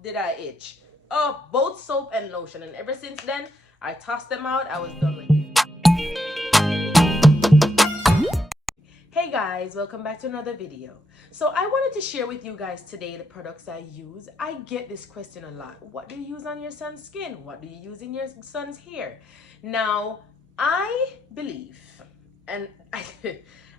did I itch. Oh, both soap and lotion. And ever since then, I tossed them out. I was done with it. Hey guys, welcome back to another video. So I wanted to share with you guys today the products I use. I get this question a lot. What do you use on your son's skin? What do you use in your son's hair? Now, I believe, and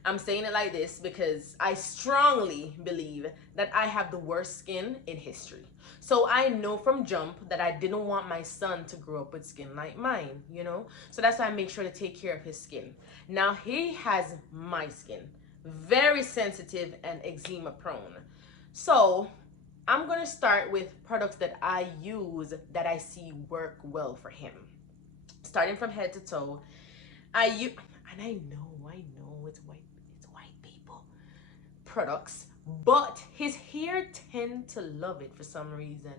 I'm saying it like this because I strongly believe that I have the worst skin in history. So I know from jump that I didn't want my son to grow up with skin like mine, you know? So that's why I make sure to take care of his skin. Now he has my skin, very sensitive and eczema prone. So I'm gonna start with products that I use that I see work well for him. Starting from head to toe, I use, and I know it's white people products, but his hair tend to love it for some reason.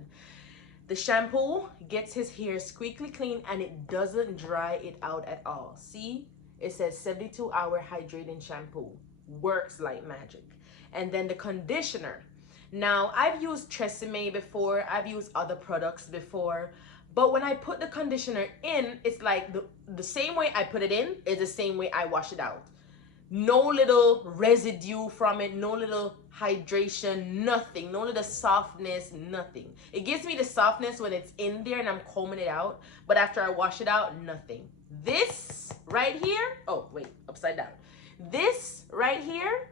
The shampoo gets his hair squeaky clean and it doesn't dry it out at all. See, it says 72-hour hydrating shampoo, works like magic. And then the conditioner. Now, I've used Tresemme before, I've used other products before, but when I put the conditioner in, it's like the same way I put it in is the same way I wash it out. No little residue from it, no little hydration, nothing, no little softness, nothing. It gives me the softness when it's in there and I'm combing it out, but after I wash it out, nothing. This right here, oh wait, upside down. This right here,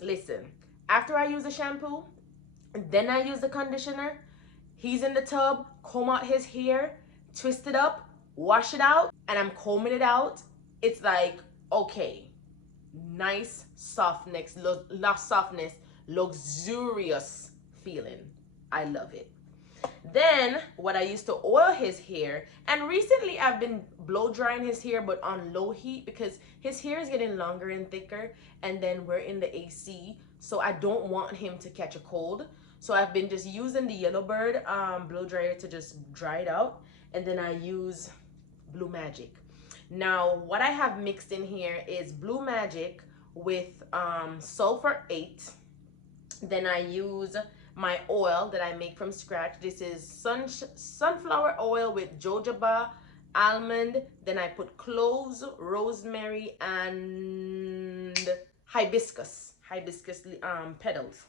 listen, after I use the shampoo, then I use the conditioner, he's in the tub, comb out his hair, twist it up, wash it out, and I'm combing it out. It's like, okay, nice softness, luxurious feeling. I love it. Then what I used to oil his hair, and recently I've been blow drying his hair but on low heat because his hair is getting longer and thicker, and then we're in the AC, so I don't want him to catch a cold. So I've been just using the Yellowbird blow dryer to just dry it out, and then I use Blue Magic. Now, what I have mixed in here is Blue Magic with sulfur 8. Then I use my oil that I make from scratch. This is sunflower oil with jojoba, almond. Then I put cloves, rosemary, and hibiscus petals.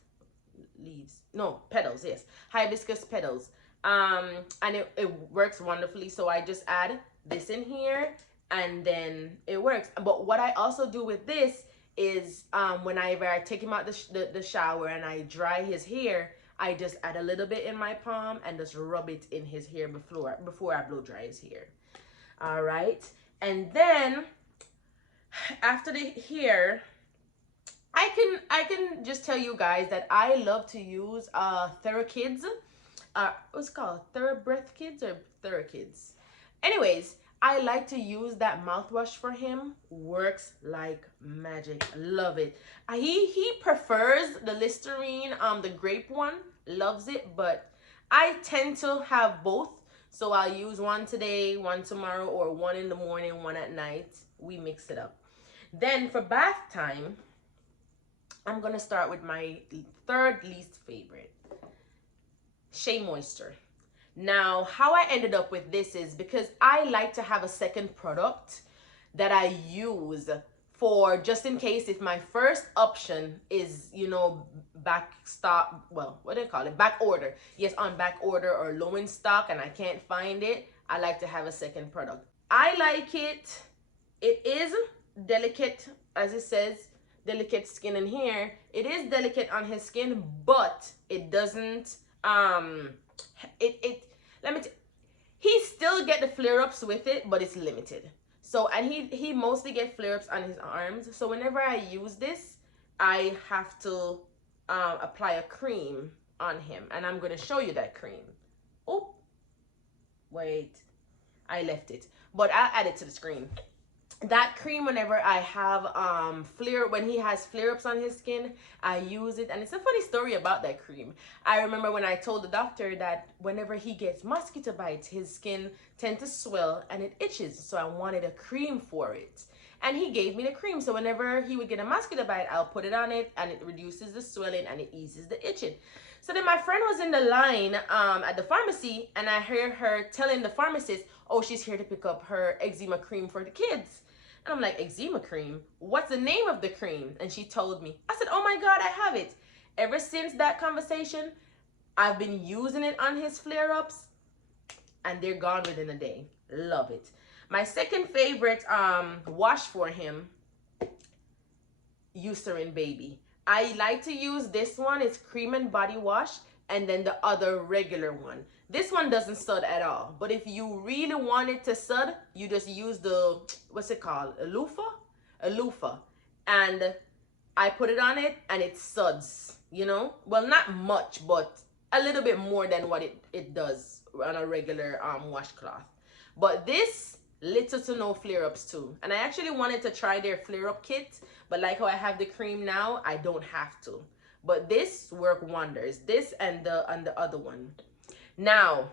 Leaves, no, petals, yes, hibiscus petals. And it works wonderfully. So I just add this in here and then it works. But what I also do with this is whenever I take him out the shower and I dry his hair, I just add a little bit in my palm and just rub it in his hair before I blow dry his hair. All right, and then after the hair, I can just tell you guys that I love to use TheraKids. What's it called? TheraBreath Kids or TheraKids? Anyways, I like to use that mouthwash for him. Works like magic. Love it. He prefers the Listerine, the grape one. Loves it, but I tend to have both. So I'll use one today, one tomorrow, or one in the morning, one at night. We mix it up. Then for bath time, I'm gonna start with my third least favorite, Shea Moisture. Now, how I ended up with this is because I like to have a second product that I use for just in case if my first option is, you know, back stock, well, what do they call it? Back order. Yes, on back order or low in stock and I can't find it, I like to have a second product. I like it. It is delicate, as it says, delicate skin and hair. It is delicate on his skin, but it doesn't he still get the flare-ups with it, but it's limited. So, and he mostly get flare-ups on his arms. So whenever I use this, I have to apply a cream on him, and I'm going to show you that cream. Oh, wait, I left it, but I'll add it to the screen. That cream, whenever I have when he has flare-ups on his skin, I use it. And it's a funny story about that cream. I remember when I told the doctor that whenever he gets mosquito bites, his skin tends to swell and it itches, so I wanted a cream for it. And he gave me the cream. So whenever he would get a mosquito bite, I'll put it on it, and it reduces the swelling and it eases the itching. So then my friend was in the line at the pharmacy, and I heard her telling the pharmacist, oh, she's here to pick up her eczema cream for the kids. And I'm like, eczema cream? What's the name of the cream? And she told me. I said, oh my God, I have it. Ever since that conversation, I've been using it on his flare-ups, and they're gone within a day. Love it. My second favorite wash for him, Eucerin Baby. I like to use this one. It's cream and body wash, and then the other regular one. This one doesn't sud at all, but if you really want it to sud, you just use the, what's it called, a loofah, and I put it on it and it suds, you know, well, not much, but a little bit more than what it does on a regular washcloth. But this, little to no flare-ups too. And I actually wanted to try their flare-up kit, but like how I have the cream now, I don't have to. But this work wonders. This and the other one. Now,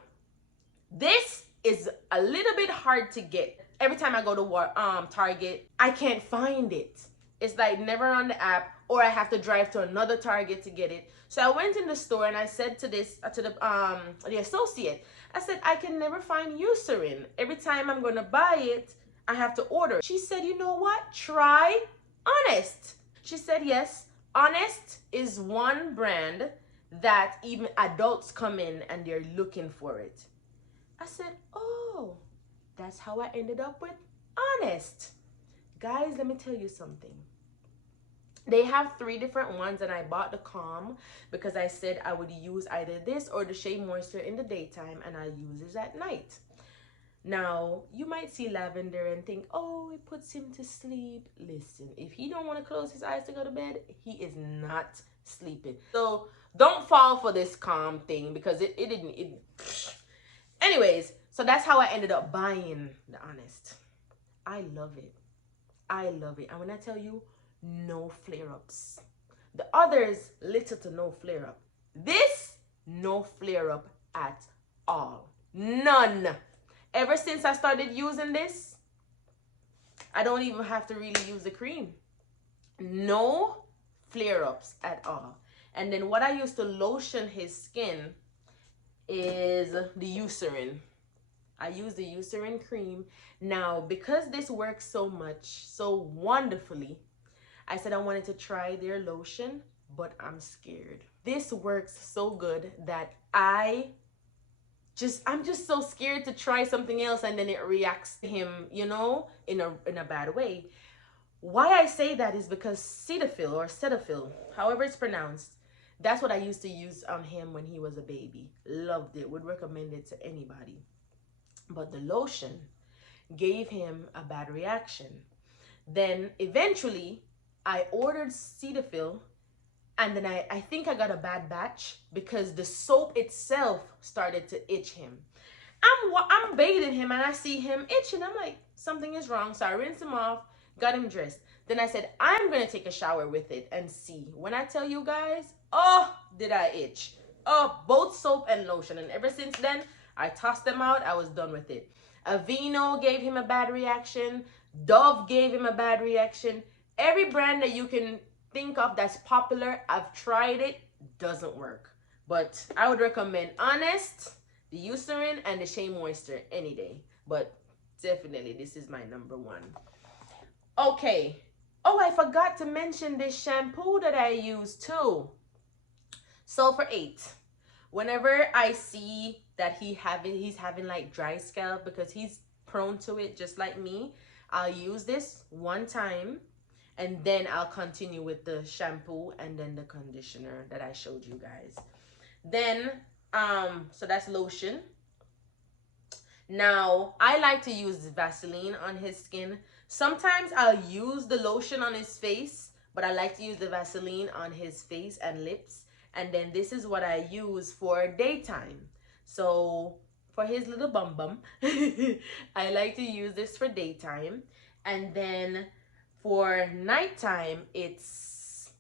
this is a little bit hard to get. Every time I go to Target, I can't find it. It's like never on the app, or I have to drive to another Target to get it. So I went in the store and I said to the associate, I said, I can never find Eucerin. Every time I'm gonna buy it, I have to order. She said, you know what? Try Honest. She said, yes, Honest is one brand that even adults come in and they're looking for it. I said, oh, that's how I ended up with Honest. Guys, let me tell you something. They have 3 different ones, and I bought the Calm because I said I would use either this or the Shea Moisture in the daytime, and I use it at night. Now, you might see lavender and think, oh, it puts him to sleep. Listen, if he don't want to close his eyes to go to bed, he is not sleeping. So don't fall for this Calm thing, because it didn't. Anyways, so that's how I ended up buying the Honest. I love it. I love it. And when I tell you, no flare-ups. The others, little to no flare-up. This, no flare-up at all. None. Ever since I started using this, I don't even have to really use the cream. No flare-ups at all. And then what I use to lotion his skin is the Eucerin. I use the Eucerin cream. Now, because this works so much, so wonderfully, I said I wanted to try their lotion, but I'm scared. This works so good that I'm just so scared to try something else and then it reacts to him, you know, in a bad way. Why I say that is because Cetaphil or Cetaphil, however it's pronounced, that's what I used to use on him when he was a baby. Loved it, would recommend it to anybody. But the lotion gave him a bad reaction. Then eventually I ordered Cetaphil, and then I think I got a bad batch because the soap itself started to itch him. I'm bathing him and I see him itching. I'm like, something is wrong. So I rinsed him off, got him dressed. Then I said, I'm going to take a shower with it and see. When I tell you guys, oh, did I itch. Oh, both soap and lotion. And ever since then, I tossed them out. I was done with it. Aveeno gave him a bad reaction. Dove gave him a bad reaction. Every brand that you can think of that's popular, I've tried it, doesn't work. But I would recommend Honest, the Eucerin, and the Shea Moisture any day. But definitely, this is my number 1. Okay. Oh, I forgot to mention this shampoo that I use too. Sulfur 8. Whenever I see that he's having like dry scalp, because he's prone to it just like me, I'll use this one time, and then I'll continue with the shampoo and then the conditioner that I showed you guys. Then, so that's lotion. Now, I like to use Vaseline on his skin. Sometimes I'll use the lotion on his face, but I like to use the Vaseline on his face and lips. And then this is what I use for daytime. So for his little bum bum, I like to use this for daytime. And then for nighttime, it's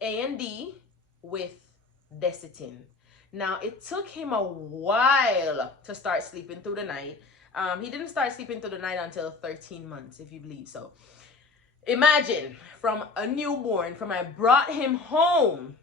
A&D with Desitin. Now, it took him a while to start sleeping through the night. He didn't start sleeping through the night until 13 months, if you believe so. Imagine, from a newborn, from I brought him home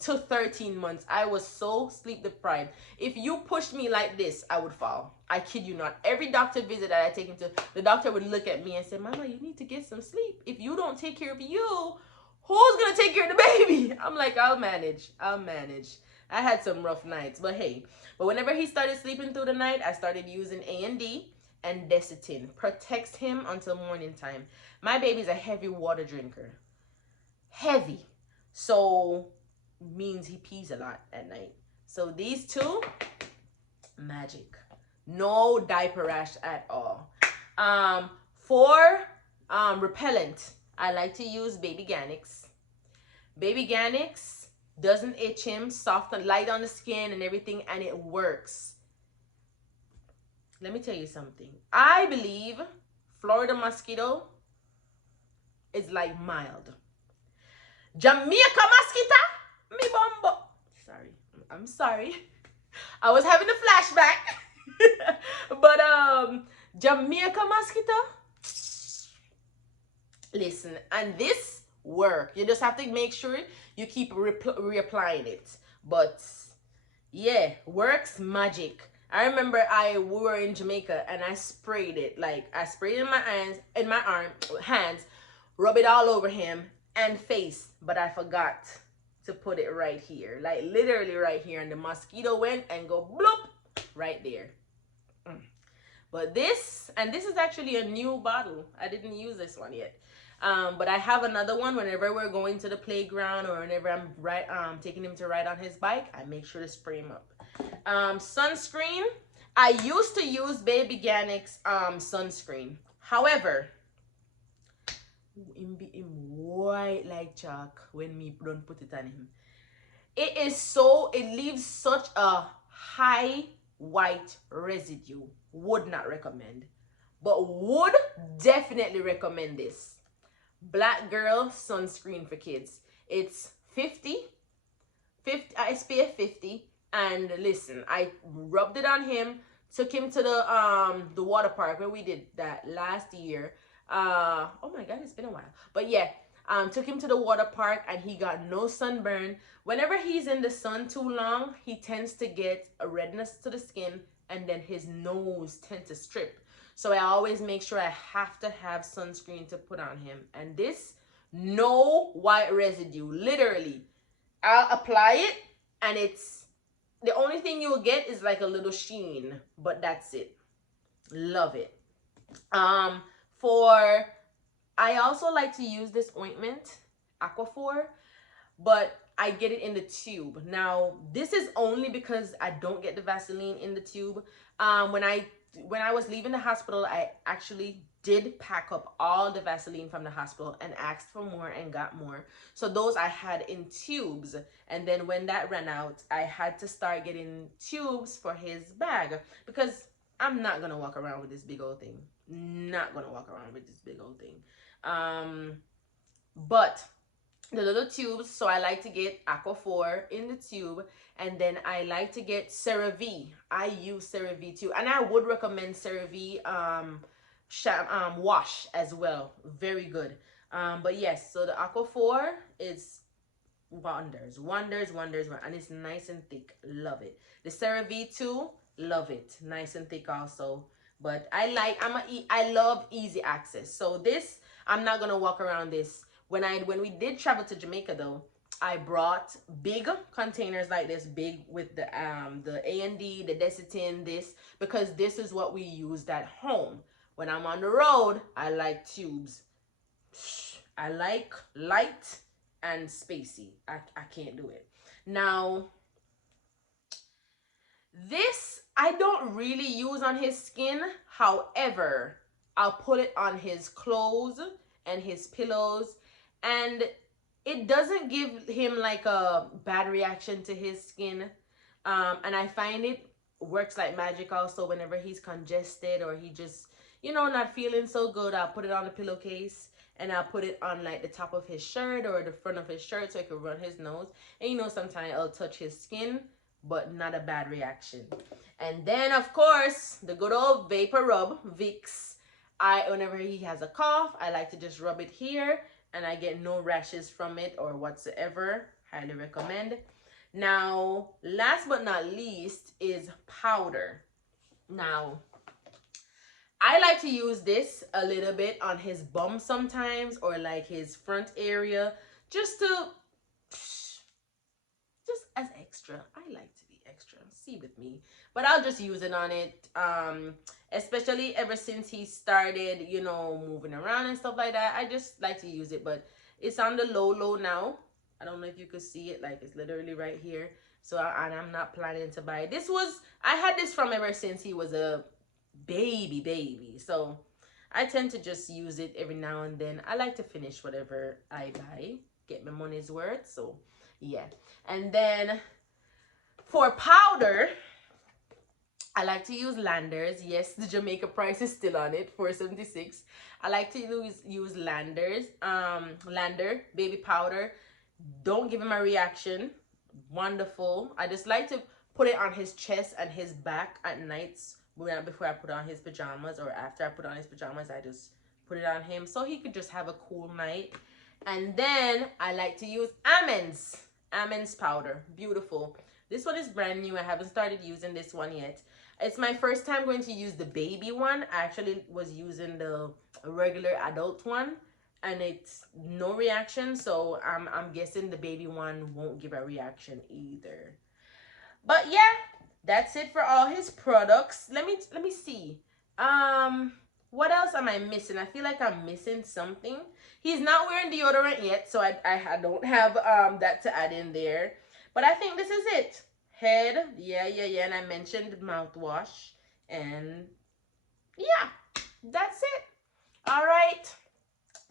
to 13 months, I was so sleep deprived. If you pushed me like this, I would fall. I kid you not. Every doctor visit that I take him to, the doctor would look at me and say, Mama, you need to get some sleep. If you don't take care of you, who's going to take care of the baby? I'm like, I'll manage. I'll manage. I had some rough nights, but hey. But whenever he started sleeping through the night, I started using A&D and Desitin. Protects him until morning time. My baby's a heavy water drinker. Heavy. So means he pees a lot at night. So these two, magic. No diaper rash at all. For repellent, I like to use Baby Ganix. Baby Ganix doesn't itch him, soft and light on the skin and everything, and it works. Let me tell you something. I believe Florida mosquito is like mild. Jamaica mosquito, me bumbo. Sorry, I'm sorry. I was having a flashback. But Jamaica mosquito. Listen, and this work. You just have to make sure you keep reapplying it. But yeah, works magic. I remember we were in Jamaica and I sprayed it. Like I sprayed it in my hands, rub it all over him and face, but I forgot to put it right here, like literally right here, and the mosquito went and go bloop right there. But this is actually a new bottle. I didn't use this one yet. But I have another one. Whenever we're going to the playground or whenever I'm taking him to ride on his bike, I make sure to spray him up. Sunscreen. I used to use Baby Ganix sunscreen. However, him white like chalk when me don't put it on him. It leaves such a high white residue. Would not recommend, but would definitely recommend this Black Girl sunscreen for kids. It's 50 SPF 50, and listen, I rubbed it on him, took him to the water park where we did that last year. Oh my god, it's been a while, but yeah, took him to the water park and he got no sunburn. Whenever he's in the sun too long, he tends to get a redness to the skin, and then his nose tends to strip. So I always make sure I have to have sunscreen to put on him. And this, no white residue. Literally, I'll apply it and it's, the only thing you'll get is like a little sheen, but that's it. Love it. I also like to use this ointment, Aquaphor, but I get it in the tube. Now, this is only because I don't get the Vaseline in the tube. When I was leaving the hospital, I actually did pack up all the Vaseline from the hospital and asked for more and got more. So those I had in tubes. And then when that ran out, I had to start getting tubes for his bag because I'm not going to walk around with this big old thing. Not going to walk around with this big old thing. But the little tubes, so I like to get Aquaphor in the tube, and then I like to get CeraVe. I use CeraVe too, and I would recommend CeraVe wash as well. Very good. But yes, so the Aquaphor is wonders, and it's nice and thick. Love it. The CeraVe too, love it. Nice and thick also. But I love easy access. So this, I'm not gonna walk around this. When we did travel to Jamaica though, I brought big containers like this, big with the A&D, the Desitin, this, because this is what we used at home. When I'm on the road, I like tubes. I like light and spacey. I can't do it. Now, this I don't really use on his skin. However, I'll put it on his clothes and his pillows, and it doesn't give him like a bad reaction to his skin. And I find it works like magic also. Whenever he's congested or he just, you know, not feeling so good, I'll put it on the pillowcase and I'll put it on like the top of his shirt or the front of his shirt so it can run his nose. And you know, sometimes I'll touch his skin, but not a bad reaction. And then of course, the good old vapor rub, Vicks. Whenever he has a cough, I like to just rub it here, and I get no rashes from it or whatsoever. Highly recommend. Now, last but not least is powder. Now, I like to use this a little bit on his bum sometimes, or like his front area, just as extra. I like to be extra, see with me, but I'll just use it on it, especially ever since he started, you know, moving around and stuff like that. I just like to use it, but it's on the low now. I don't know if you could see it, like it's literally right here. So and I'm not planning to buy it. I had this from ever since he was a baby, so I tend to just use it every now and then. I like to finish whatever I buy, get my money's worth. So yeah. And then for powder, I like to use Landers. Yes, the Jamaica price is still on it, $4.76. I like to use Landers, Lander baby powder. Don't give him a reaction. Wonderful. I just like to put it on his chest and his back at nights before I put on his pajamas, or after I put on his pajamas. I just put it on him so he could just have a cool night. And then I like to use Almonds powder. Beautiful. This one is brand new. I haven't started using this one yet. It's my first time going to use the baby one. I actually was using the regular adult one, and it's no reaction, so I'm guessing the baby one won't give a reaction either. But yeah, that's it for all his products. Let me see. What else am I missing? I feel like I'm missing something. He's not wearing deodorant yet, so I don't have that to add in there. But I think this is it. Head, yeah, and I mentioned mouthwash, and yeah, that's it. All right.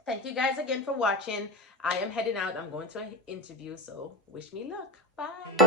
Thank you guys again for watching. I am heading out. I'm going to an interview, so wish me luck. Bye.